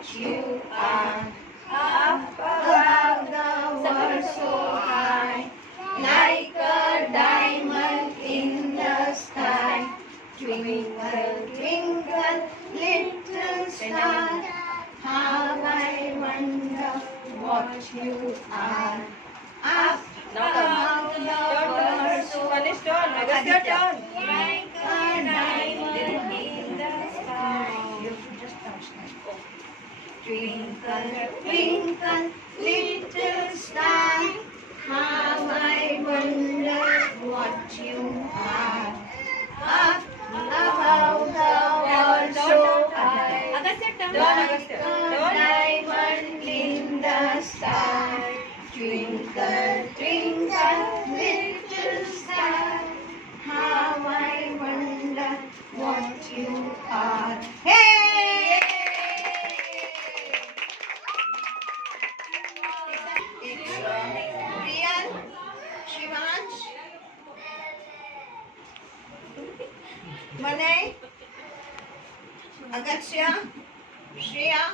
what you are. Up above the world so high, like a diamond in the sky. Twinkle, twinkle, little star, how I wonder what you are. Up above the world so high, like a diamond in the sky. You should just touch that. Twinkle, twinkle, little star, how I wonder what you are. Up above the world so high, like a diamond in the sky. Twinkle, twinkle, little star, how I wonder what you are. Hey! It's Riyan, Shivansh, Manay, Agastya, Shreya,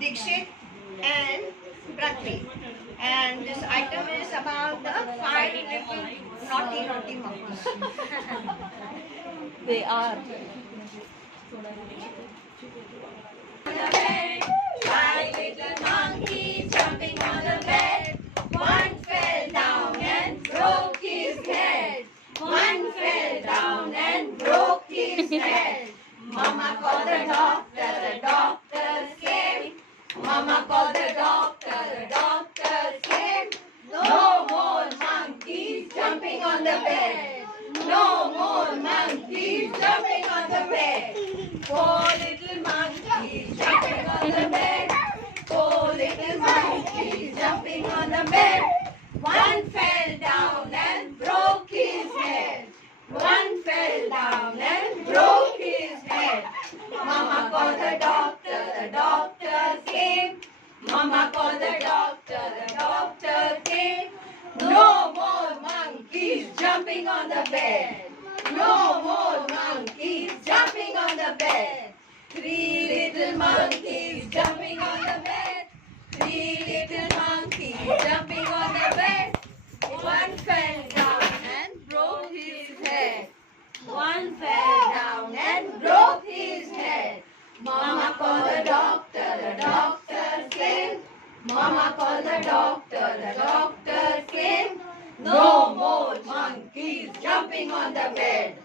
Dikshit, and Prithvi. And this item is about the 5 little naughty monkeys. They are. Five little monkeys jumping on the bed. One fell down and broke his head. One fell down and broke his head. Mama called the doctor came. Mama called the doctor came. No more monkeys jumping on the bed. No more monkeys jumping on the bed. Four little monkeys jumping on the bed. Four little monkeys jumping on the bed. One fell down and broke his head. One fell down and broke his head. Mama called the doctor came. Mama called the doctor came. No more monkeys jumping on the bed. No more monkeys jumping on the bed. Three little monkeys jumping on the bed. Three little monkeys jumping on the bed. One fell down and broke his head. One fell down and broke his head. Mama called the doctor came. Mama called the doctor came. No more monkeys jumping on the bed.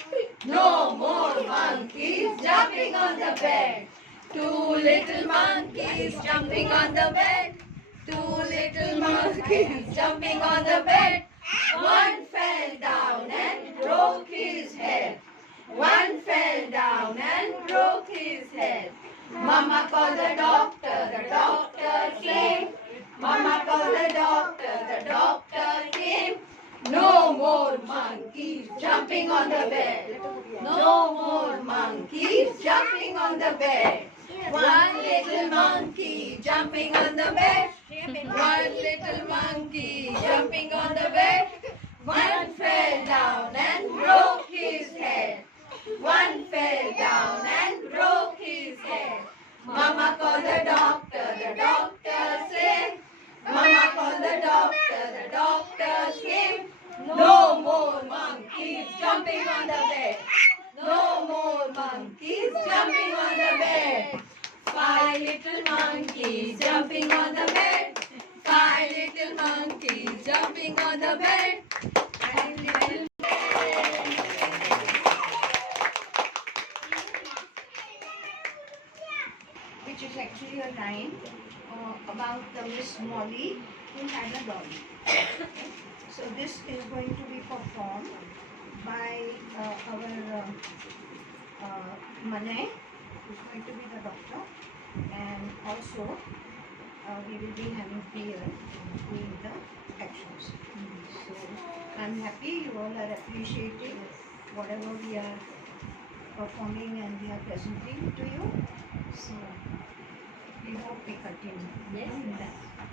No more monkeys jumping on the bed. Two little monkeys jumping on the bed. Two little monkeys jumping on the bed. One fell down and broke his head. One fell down and broke his head. Mama called the doctor came. Mama called the doctor came. No more monkeys jumping on the bed. No more monkeys jumping on the bed. One little monkey jumping on the bed. One little monkey jumping on the bed. One fell down and broke his head. One fell down and broke his head. Mama called the doctor came. Mama called the doctor came. No more monkeys jumping on the bed. No more monkeys jumping on the bed. Five little monkeys jumping on the bed. Five little monkeys jumping on the bed. Five little which is actually a line about the Miss Molly who had a dolly. So this is going to be performed by our Manay, who is going to be the doctor, and also we will be having Priya doing the actions. So I'm happy you all are appreciating whatever we are performing and we are presenting to you. So we hope we continue. Yes.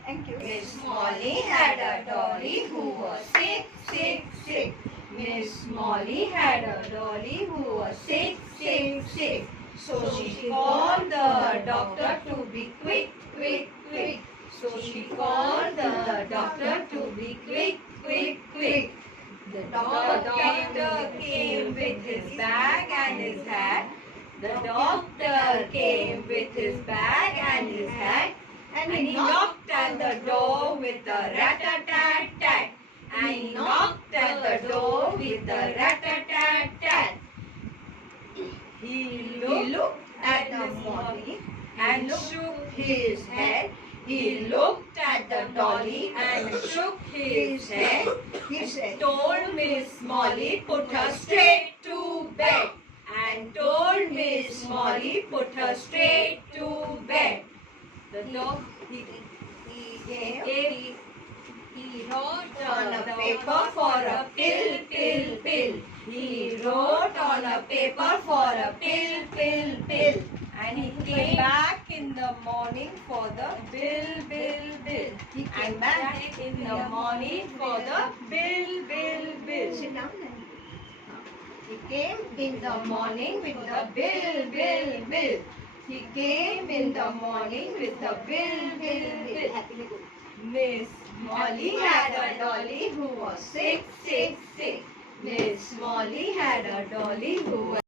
Thank you. Miss Molly had a dolly who was sick, sick, sick. Miss Molly had a dolly who was sick, sick, sick. So she called the doctor to be quick, quick, quick. So she called the doctor to be quick, quick, quick. The doctor came with his bag and his hat. The doctor came with his bag and his hat. And he knocked at the door with a rat-a-tat-tat. And he knocked at the door with a rat-a-tat-tat. He looked at the Molly and shook his head. He looked at the dolly and shook his head. He told Miss Molly, put her straight to bed. And told Miss Molly, put her straight to bed. The dog, he wrote on a paper for a pill, pill, pill. He wrote on a paper for a pill, pill, pill. And he came back in the morning for the bill, bill, bill. He came back in the morning for the bill, bill, bill. Sit down then. He came in the morning with the bill, bill, bill. He came in the morning with the bill, bill, bill. Miss Molly had a dolly who was sick, sick, sick. Miss Molly had a dolly who was